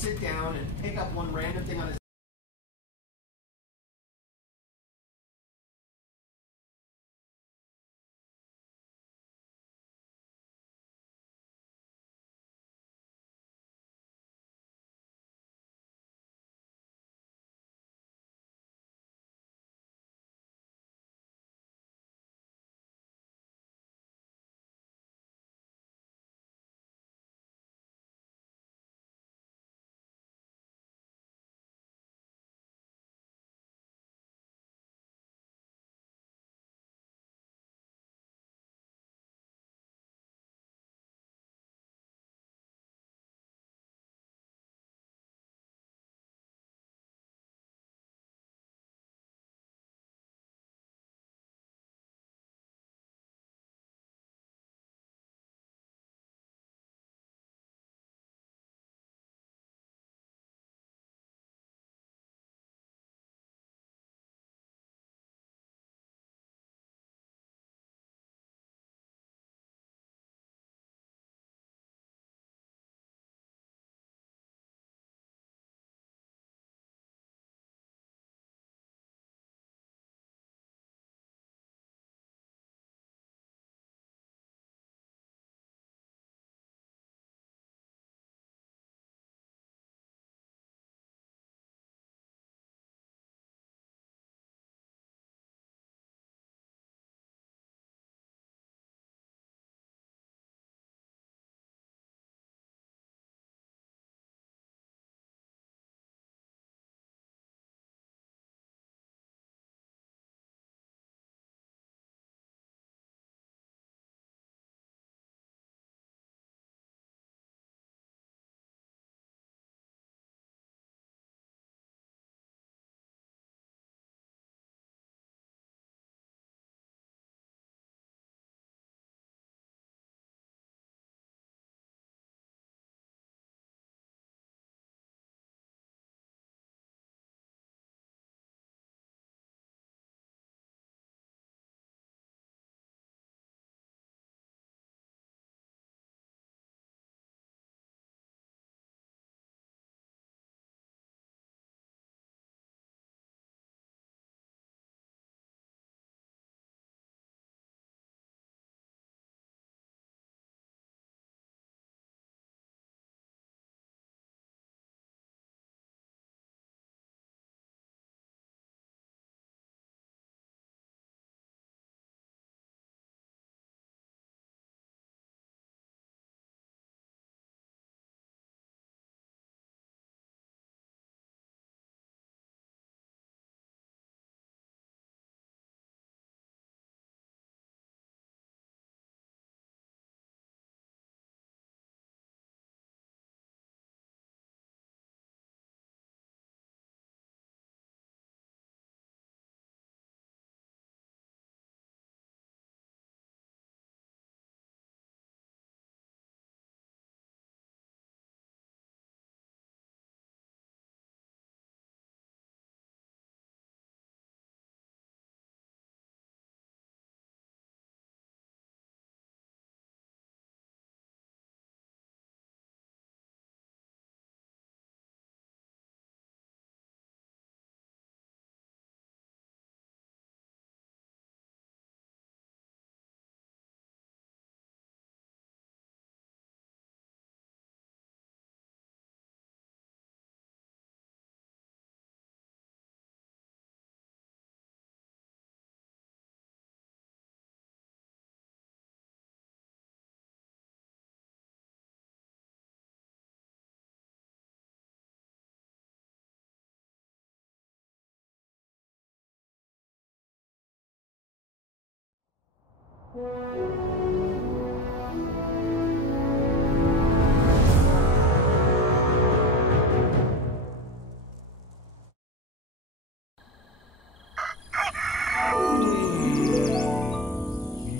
sit down and pick up one random thing on his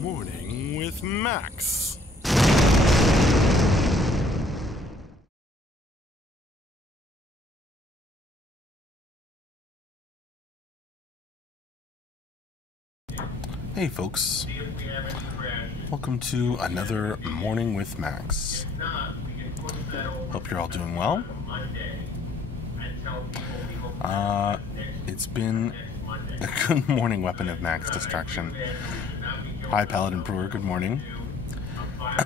Morning with Max. Hey folks, welcome to another Morning with Max. Hope you're all doing well. It's been a good morning, Weapon of Max Destruction. Hi, Paladin Brewer, good morning.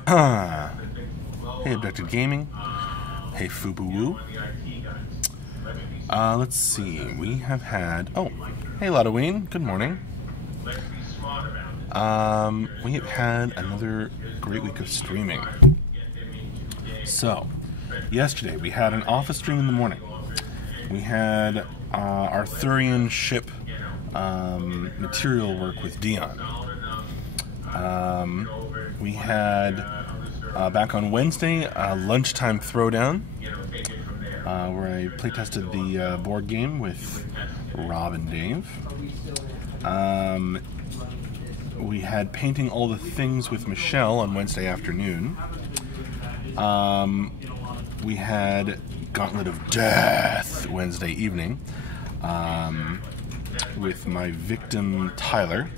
Hey, Abducted Gaming. Hey, Fubu. Let's see. We have had... Oh, hey, Lotoween. Good morning. We have had another great week of streaming. So, yesterday we had an office stream in the morning. We had Arthurian ship material work with Dion. We had, back on Wednesday, lunchtime throwdown, where I playtested the board game with Rob and Dave. We had painting all the things with Michelle on Wednesday afternoon. We had Gauntlet of Death Wednesday evening with my victim Tyler.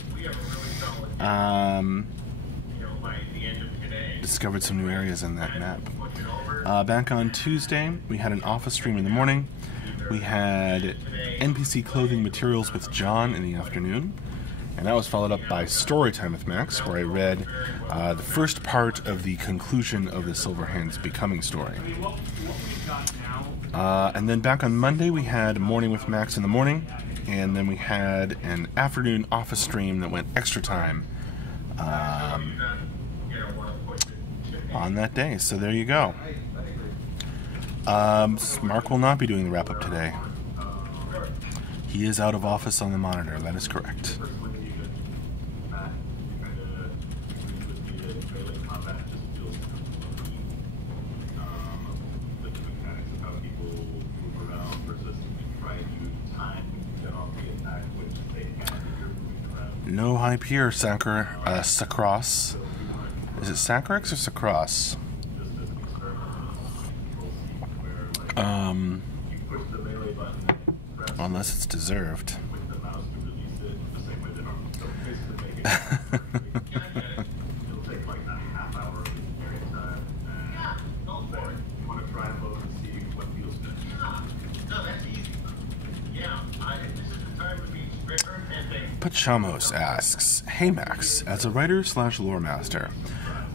Discovered some new areas in that map. Back on Tuesday, we had an office stream in the morning. We had NPC clothing materials with John in the afternoon. And that was followed up by Storytime with Max, where I read the first part of the conclusion of the Silverhand's Becoming story. And then back on Monday, we had Morning with Max in the morning, and then we had an afternoon office stream that went extra time on that day. So there you go. Mark will not be doing the wrap-up today. He is out of office on the monitor, that is correct. No hype here, Sacross. Is it Sacrex or Sacross? Unless it's deserved. Pachamos asks, Hey Max, as a writer/lore master,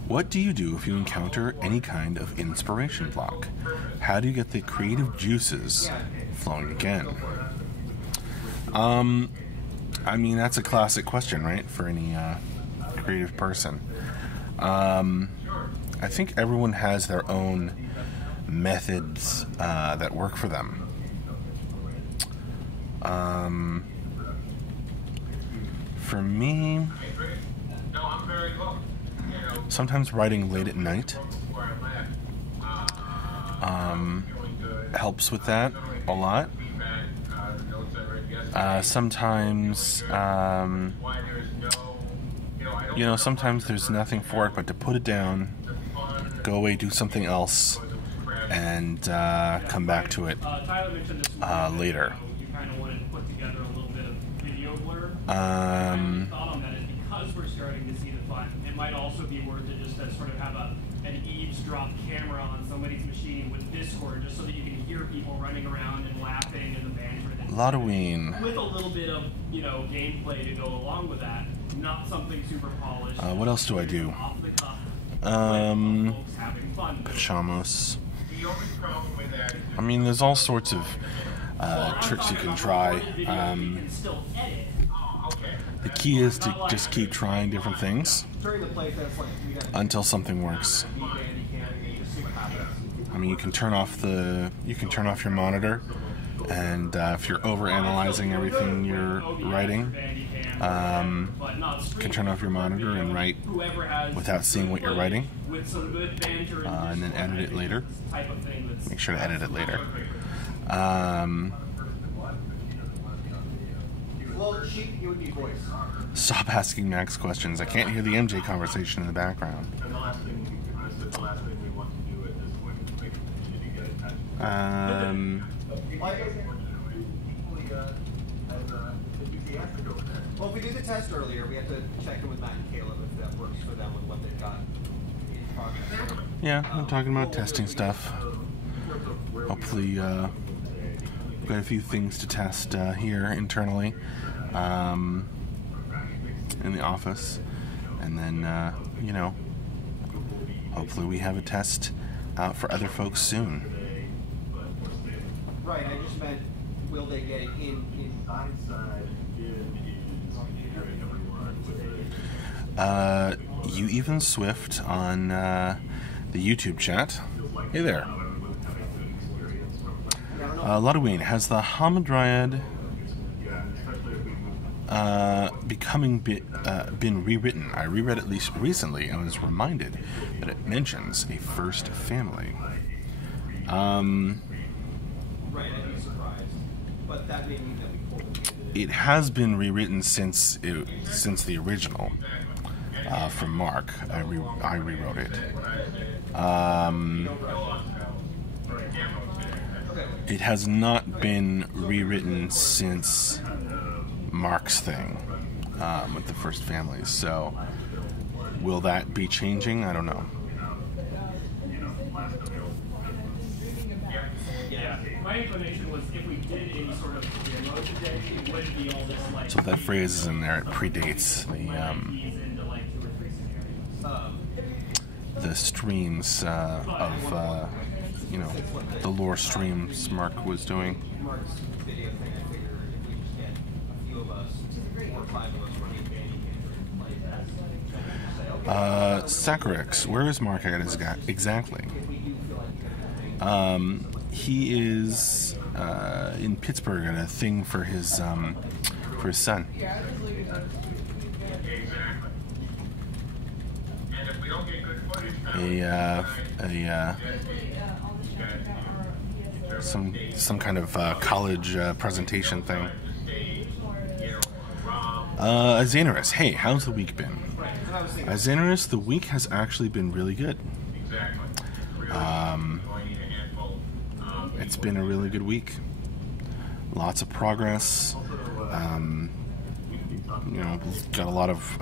what do you do if you encounter any kind of inspiration block? How do you get the creative juices flowing again? I mean, that's a classic question, right? For any creative person. I think everyone has their own methods that work for them. For me, sometimes writing late at night helps with that a lot. Sometimes, sometimes there's nothing for it but to put it down, go away, do something else, and come back to it later. Because we're starting to see the fun, it might also be worth it just to sort of have an eavesdrop camera on somebody's machine with Discord, just so that you can hear people running around and laughing and the banter. Lotoween. With a little bit of, gameplay to go along with that. Not something super polished. What else do I do? Off the cuff. Pachamos. I mean, there's all sorts of tricks you can try. The key is to just keep trying different things until something works. I mean, you can turn off your monitor, and if you're over-analyzing everything you're writing, you can turn off your monitor and write without seeing what you're writing, and then edit it later. Make sure to edit it later. Stop asking Max questions. I can't hear the MJ conversation in the background. Well, if we did the test earlier, we have to check in with Matt and Caleb if that works for them with what they've got in progress. Yeah, I'm talking about testing stuff. Hopefully, got a few things to test here internally in the office, and then hopefully we have a test out for other folks soon. Right, I just meant, will they get it in? You even Swift on the YouTube chat. Hey there. Ludwig, has the Hamadryad been rewritten? I reread it at least recently and was reminded that it mentions a first family. Right, I'd be surprised. But that may mean that we pulled it. It has been rewritten since the original from Mark. I rewrote it. It has not been rewritten since Mark's thing with the first families. So will that be changing? I don't know. Yeah, my inclination was if we did any sort of demo today, it wouldn't be all this like. So that phrase is in there. It predates the streams of the lore streams Mark was doing. Mark's video thing, I figure if we just get a few of us, 4 or 5 of us running Bandy Sakurix, where is Mark at exactly? He is in Pittsburgh at a thing for his son. Some kind of college presentation thing. Xanaris, hey, how's the week been? Xanaris, the week has actually been really good. It's been a really good week. Lots of progress. Got a lot of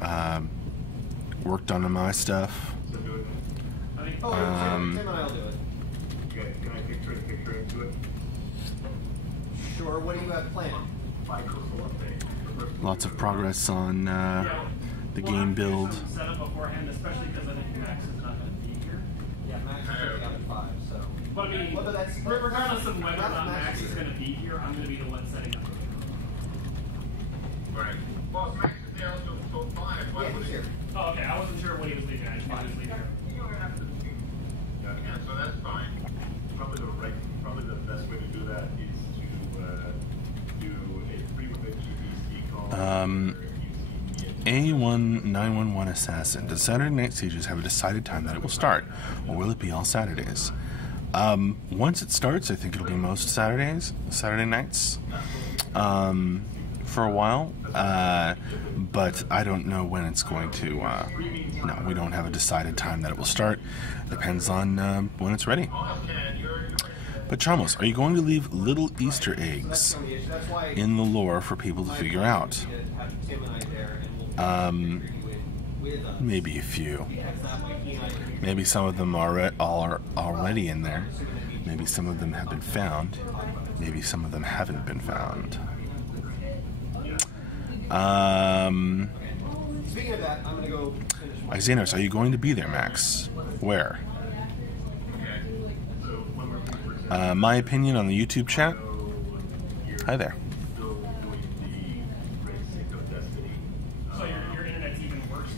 work done on my stuff. Tim and I'll do it. Can I picture into it? Sure, what do you have planned? Lots of progress on the game build. Set up beforehand, especially because I think Max is not going to be here. Yeah, Max is going to be out at 5, so. But I mean, regardless of whether or not Max is going to be here, I'm going to be the one setting up. Right. Well, if Max is there until 5, why Yeah, would he's he? here. Oh, okay. I wasn't sure when he was leaving. I just knew he was leaving here. Yeah, so that's fine. Probably the best way to do that is to do a frequent GBC call. A1911 Assassin. Does Saturday Night Sieges have a decided time that it will start, or will it be all Saturdays? Once it starts, I think it'll be most Saturday nights, for a while. But I don't know when it's going to. No, we don't have a decided time that it will start. Depends on when it's ready. But Chamos, are you going to leave little Easter eggs in the lore for people to figure out? Maybe a few. Maybe some of them are already in there. Maybe some of them have been found. Maybe some of them haven't been found. Speaking of that, I'm going to go finish Xanos, are you going to be there, Max? Where? My opinion on the YouTube chat. Hi there. So your internet's even worse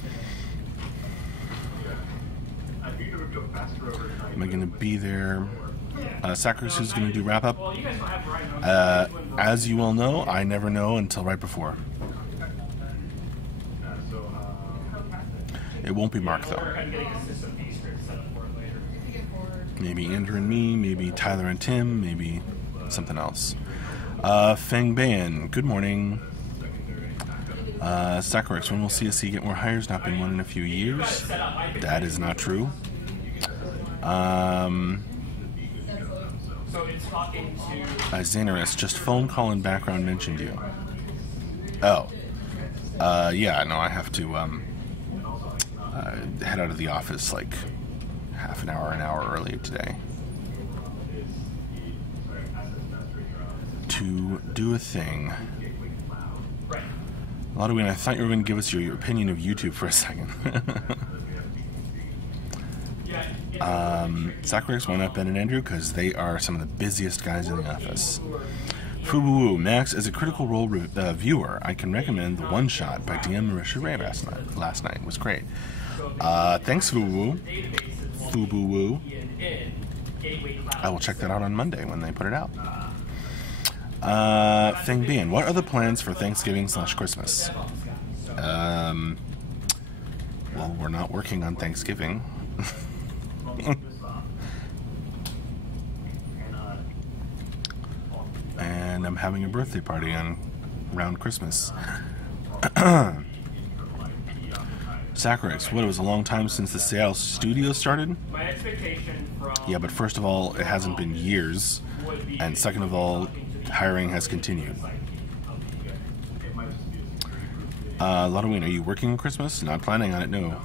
Am I going to be there? Sakurix is going to do wrap up. Well, you guys don't have Verizon. As you all know, I never know until right before. It won't be Mark though. Maybe Andrew and me, maybe Tyler and Tim, maybe something else. Feng Ban, good morning. Sakurix, when will CSC get more hires? Not been one in a few years. That is not true. Xanaris, just phone call and background mentioned you. Oh. Yeah, no, I have to head out of the office like an hour early today. to do a thing. Right. Lotoween, I thought you were going to give us your opinion of YouTube for a second. Sakurix, why not Ben and Andrew? Because they are some of the busiest guys in the office. Fubu Max, as a Critical Role viewer, I can recommend the One Shot by DM Marisha Ray last night. It was great. Thanks, Fubu. I will check that out on Monday when they put it out. Thing being, what are the plans for Thanksgiving/Christmas? Well, we're not working on Thanksgiving. And I'm having a birthday party around Christmas. Sakurix, what, it was a long time since the Seattle studio started? My expectation from... Yeah, but first of all, it hasn't been years. And second of all, hiring has continued. Lotoween, are you working on Christmas? Not planning on it, no.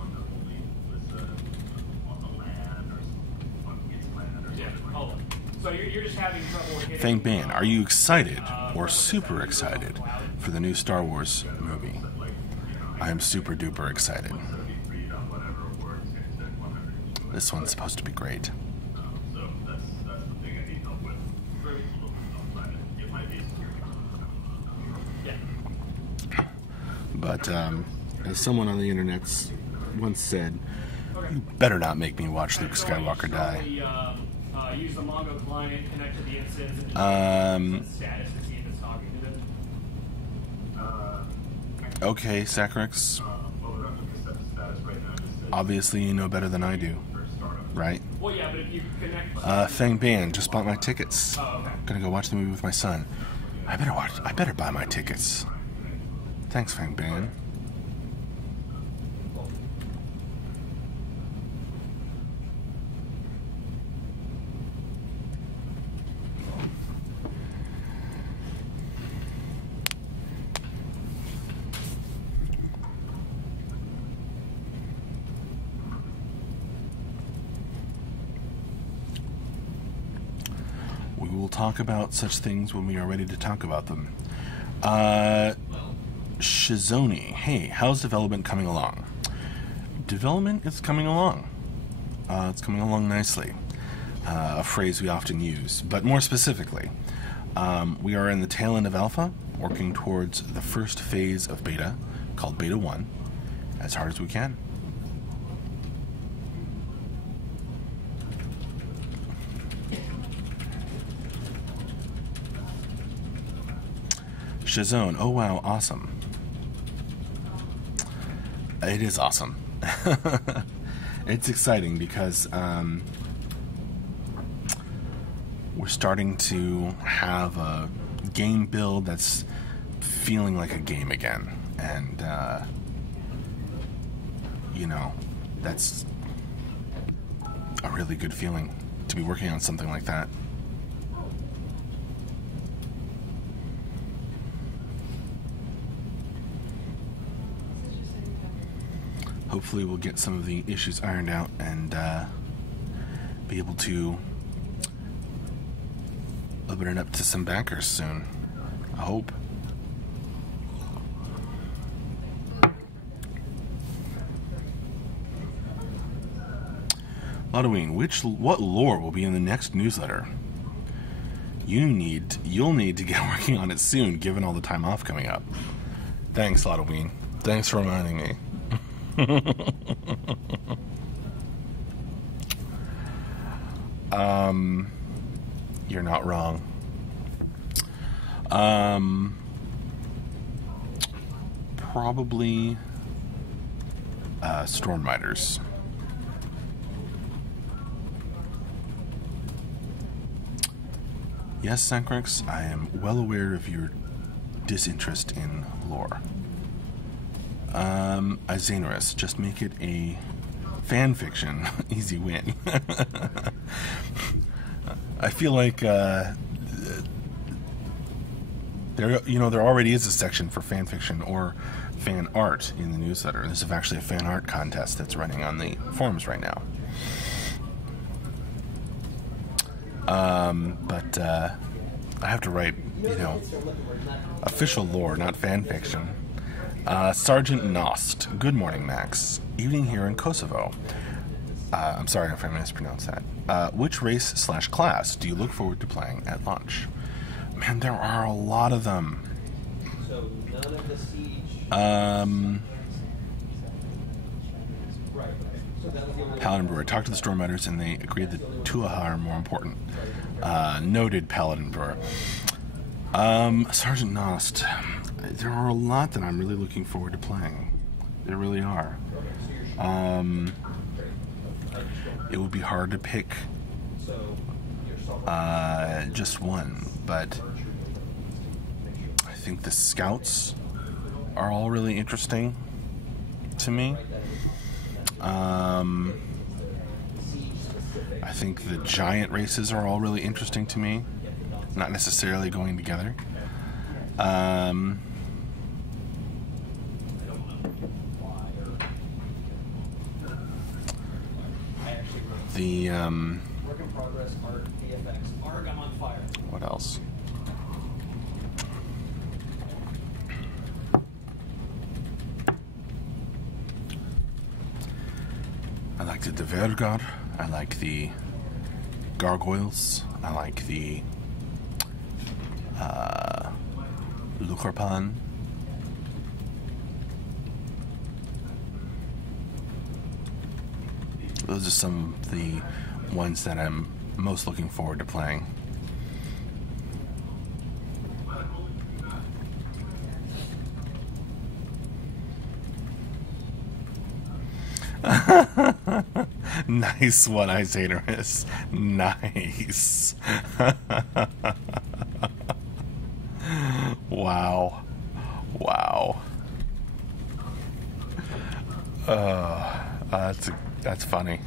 So you're just having trouble hitting... Fang Ban, are you excited or super excited for the new Star Wars movie? I am super duper excited. This one's supposed to be great. But as someone on the internet once said, you better not make me watch Luke Skywalker die. Use the Mongo client, connect to the instance, and just status to see if it's talking to them. Okay, Sakurix. Obviously, you know better than I do, right? Well, yeah, but if you connect... Fang Ban, just bought my tickets. Oh, okay. Gonna go watch the movie with my son. I better buy my tickets. Thanks, Fang Ban. We will talk about such things when we are ready to talk about them. Shizoni, hey, how's development coming along? Development is coming along. It's coming along nicely. A phrase we often use. But more specifically, we are in the tail end of alpha, working towards the first phase of beta, called Beta 1, as hard as we can. Shazone, oh wow, awesome. It is awesome. It's exciting because we're starting to have a game build that's feeling like a game again. And, you know, that's a really good feeling to be working on something like that. Hopefully we'll get some of the issues ironed out and be able to open it up to some backers soon. I hope. Lotoween, what lore will be in the next newsletter? You'll need to get working on it soon, given all the time off coming up. Thanks, Lotoween. Thanks for reminding me. You're not wrong. Probably Storm Riders. Yes, Sankrix, I am well aware of your disinterest in lore. Izanorus, just make it a fan fiction. Easy win. I feel like there already is a section for fan fiction or fan art in the newsletter. This is actually a fan art contest that's running on the forums right now. But I have to write official lore, not fan fiction. Sergeant Nost. Good morning, Max. Evening here in Kosovo. I'm sorry if I mispronounced that. Which race/class do you look forward to playing at launch? Man, there are a lot of them. So none of the siege. Paladin Brewer. Talked to the Stormriders and they agreed that Tuaha are more important. Noted, Paladin Brewer. Sergeant Nost. There are a lot that I'm really looking forward to playing. There really are. It would be hard to pick just one, but I think the Scouts are all really interesting to me. I think the giant races are all really interesting to me, not necessarily going together. The Work in progress, art, VFX. Arg, I'm on fire. what else? I like the Dvergar. I like the Gargoyles. I like the Lukarpan. Those are some of the ones that I'm most looking forward to playing. Nice one, Isainerus. Nice. Wow. Wow. That's funny.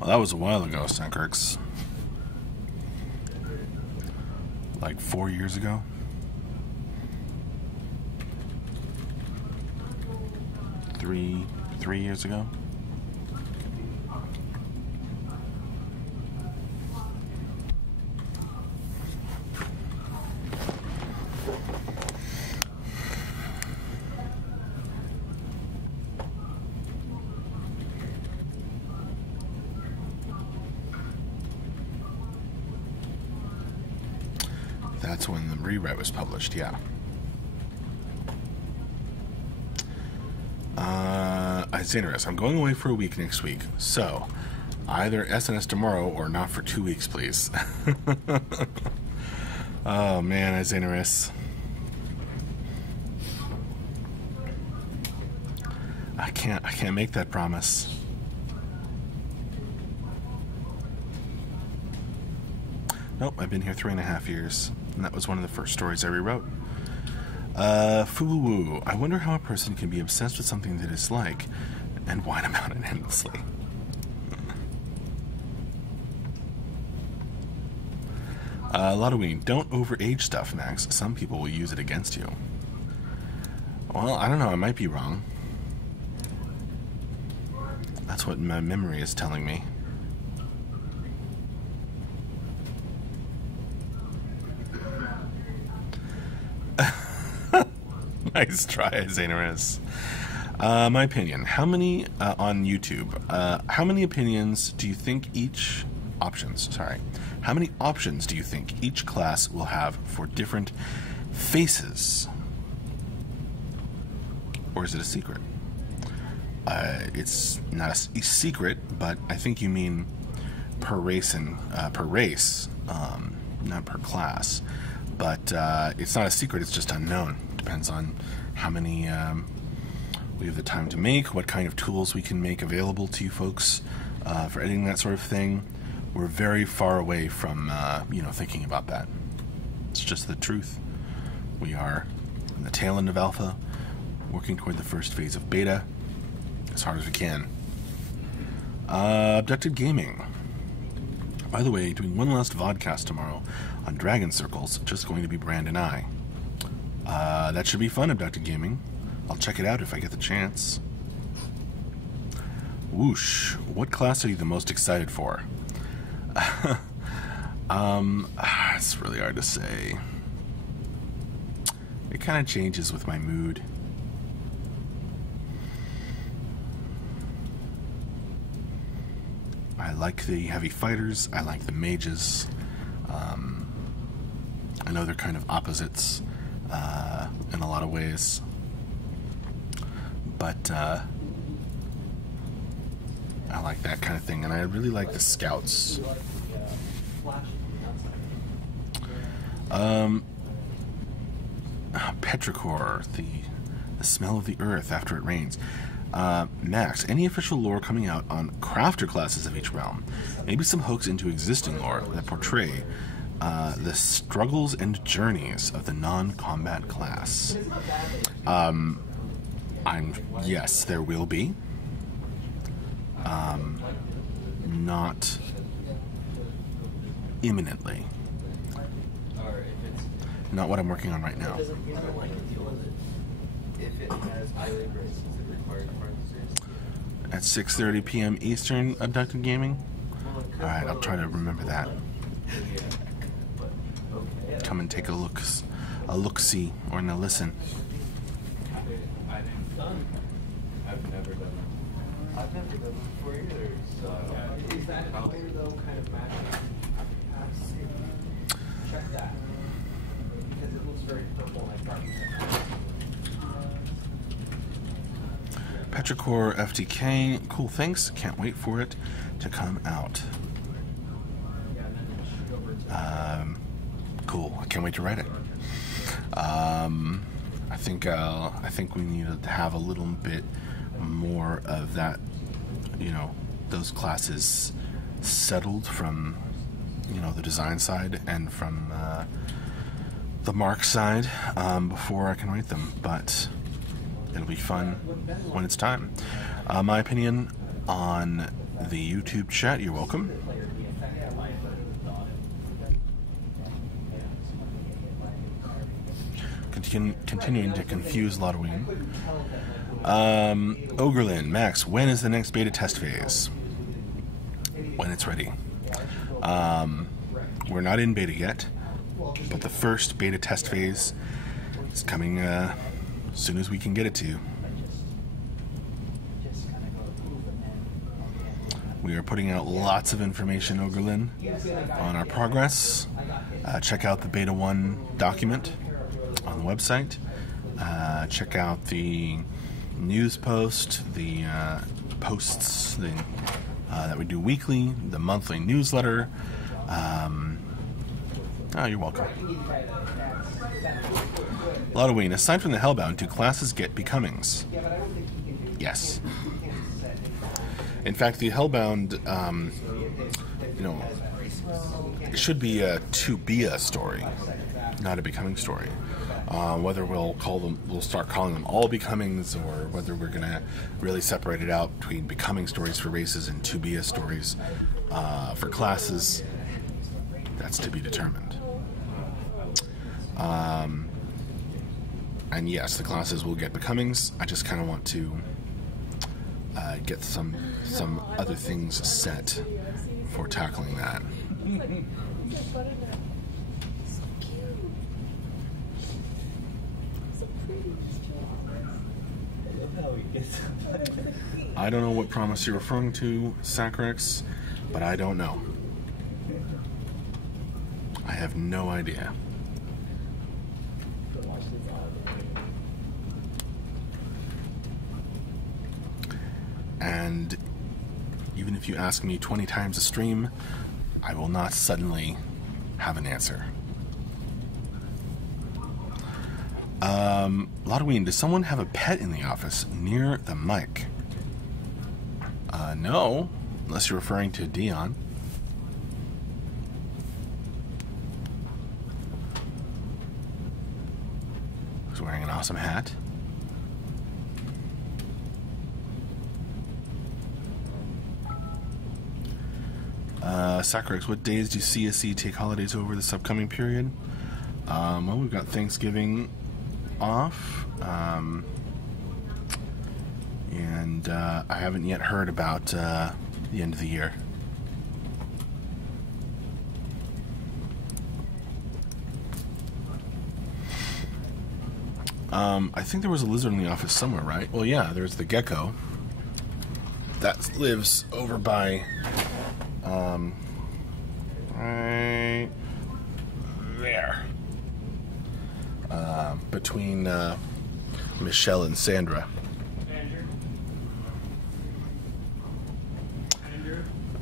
Well, that was a while ago, Sankirks. Like 4 years ago. Three years ago. That's when the rewrite was published, yeah. Isainerus, I'm going away for a week next week, so either SNS tomorrow or not for 2 weeks, please. Oh man, Isainerus. I can't make that promise. Nope, I've been here 3.5 years, and that was one of the first stories I rewrote. Fubu-woo. I wonder how a person can be obsessed with something they dislike and whine about it endlessly. Ludwig, don't overage stuff, Max. Some people will use it against you. Well, I don't know. I might be wrong. That's what my memory is telling me. Nice try, Xanaris. My opinion. How many on YouTube? How many opinions do you think each options? Sorry. How many options do you think each class will have for different faces? Or is it a secret? it's not a secret, but I think you mean per race, not per class. But it's not a secret, it's just unknown. Depends on how many we have the time to make, what kind of tools we can make available to you folks for editing, that sort of thing. We're very far away from, thinking about that. It's just the truth. We are in the tail end of alpha, working toward the first phase of beta as hard as we can. Abducted Gaming. By the way, doing one last vodcast tomorrow on Dragon Circles, just going to be Brand and I. That should be fun, Abducted Gaming. I'll check it out if I get the chance. Whoosh. What class are you the most excited for? It's really hard to say. It kind of changes with my mood. I like the heavy fighters. I like the mages. I know they're kind of opposites in a lot of ways. But I like that kind of thing. And I really like the scouts. Petrichor, the smell of the earth after it rains. Max, any official lore coming out on crafter classes of each realm? Maybe some hooks into existing lore that portray the struggles and journeys of the non-combat class. Yes, there will be. Not imminently. Not what I'm working on right now. At 6:30 p.m. Eastern, Abducted Gaming? Alright, I'll try to remember that. Come and take a look-see, or a listen. I've never done that. I've never done it before either, so... Is that color, though, kind of matching? Check that. Because it looks very purple and dark. Petrichor FTK, cool, thanks. Can't wait for it to come out. Cool, I can't wait to write it. I think we need to have a little bit more of that, those classes settled from, the design side and from the mark side before I can write them, but it'll be fun when it's time. My opinion on the YouTube chat, you're welcome. Continuing to confuse Lotween. Ogrelin, Max, when is the next beta test phase? When it's ready. We're not in beta yet, but the first beta test phase is coming as soon as we can get it to you. We are putting out lots of information, Ogrelin, on our progress. Check out the Beta 1 document on the website. Check out the news post, the posts that we do weekly, the monthly newsletter. You're welcome. Lotween, aside from the Hellbound, do classes get becomings? Yes. In fact, the Hellbound, it should be to be a story, not a becoming story. Whether we'll start calling them all becomings, or whether we're gonna really separate it out between becoming stories for races and to be a stories for classes, that's to be determined. And yes, the classes will get becomings. I just kind of want to get some other things set for tackling that. I don't know what promise you're referring to, Sacrex, but I don't know. I have no idea. and even if you ask me 20 times a stream, I will not suddenly have an answer. Lodween, does someone have a pet in the office near the mic? No, unless you're referring to Dion. He's wearing an awesome hat. Sakurix, what days do CSE take holidays over this upcoming period? Well, we've got Thanksgiving off, and I haven't yet heard about the end of the year. I think there was a lizard in the office somewhere, right? Well, yeah, there's the gecko that lives over by right there, between Michelle and Sandra. Andrew?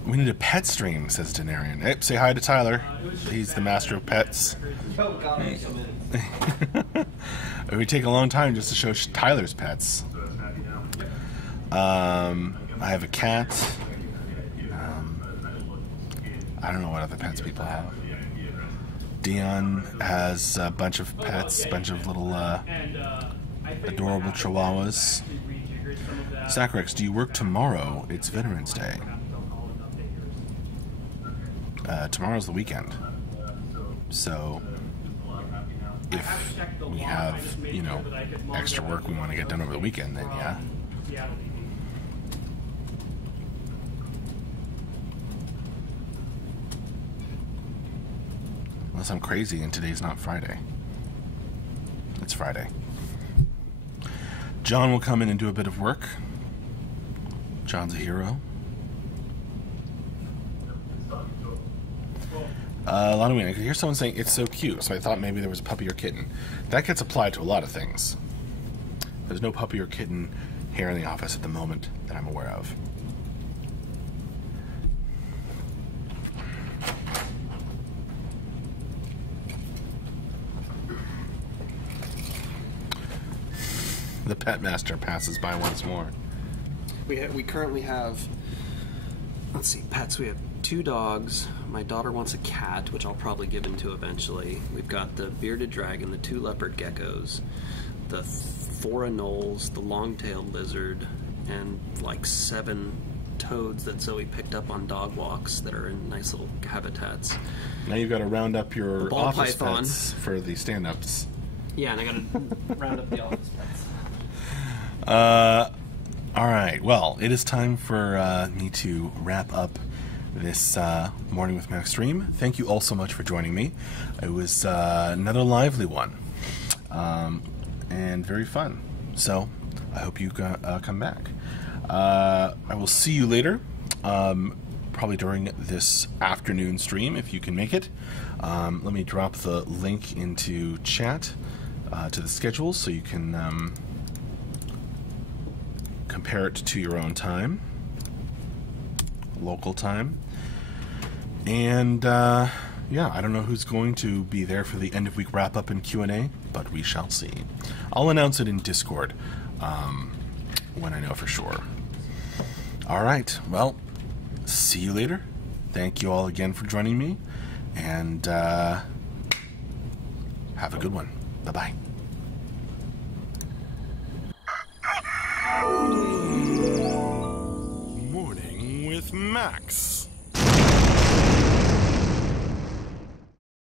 We need a pet stream, says Denarian. Hey, say hi to Tyler. He's the master of pets. Yo, got me 2 minutes. It would take a long time just to show Tyler's pets. I have a cat. I don't know what other pets people have. Dion has a bunch of pets, a bunch of little adorable chihuahuas. Sakurix, do you work tomorrow? It's Veterans Day. Tomorrow's the weekend. So if we have, you know, extra work we want to get done over the weekend, then yeah. Unless I'm crazy and today's not Friday. It's Friday. John will come in and do a bit of work. John's a hero. A lot of I could hear someone saying it's so cute, so I thought maybe there was a puppy or kitten. That gets applied to a lot of things. There's no puppy or kitten here in the office at the moment that I'm aware of. The pet master passes by once more. We currently have, let's see, pets. We have 2 dogs. My daughter wants a cat, which I'll probably give into eventually. We've got the bearded dragon, the 2 leopard geckos, the 4 anoles, the long-tailed lizard, and like 7 toads that Zoe picked up on dog walks that are in nice little habitats. Now you've got to round up your ball office python. pets for the stand-ups. Yeah, and I gotta round up the office pets. Alright, well, it is time for me to wrap up this Morning with Max stream. Thank you all so much for joining me. It was another lively one, and very fun. So, I hope you come back. I will see you later, probably during this afternoon stream, if you can make it. Let me drop the link into chat to the schedule so you can compare it to your own time, local time. And yeah, I don't know who's going to be there for the end of week wrap up and Q&A, but we shall see. I'll announce it in Discord when I know for sure. All right, well, see you later. Thank you all again for joining me, and have a good one. Bye-bye. Morning with Max.